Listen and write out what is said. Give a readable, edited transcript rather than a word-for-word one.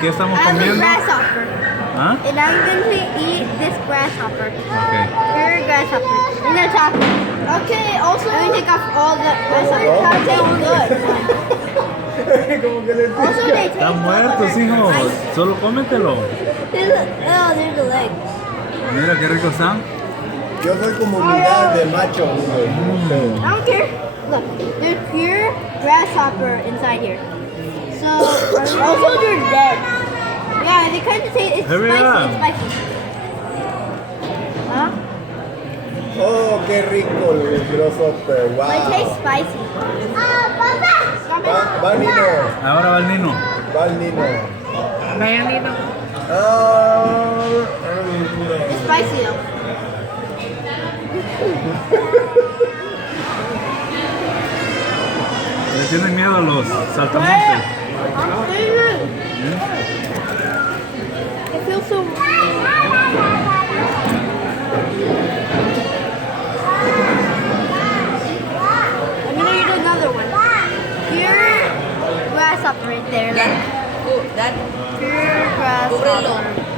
¿Qué estamos I have a comiendo? grasshopper. ¿Ah? And I'm going to eat this grasshopper. Okay. Here, grasshopper. And the chocolate. Okay, also. I'm going to take off all the grasshopper. It tastes good. Como que le Also, they taste Están muertos, hijo. Solo cómetelo. There's the leg. Mira qué rico están. Yo soy comunidad de macho. I don't care. Look, there's pure grasshopper inside here. So, also they're dead. Yeah, they kind of taste, it's Hurry spicy, up. it's spicy. Huh? Oh, qué rico el grasshopper. Wow. But it tastes spicy. Va Nino. Ahora va el Nino. Va el Nino. Vayan, Nino. It's spicy though. Le tienen miedo a los saltamontes. It feels so I'm gonna eat another one. Pure grasshopper right there. Dad, Pure grasshopper. cúbrelo.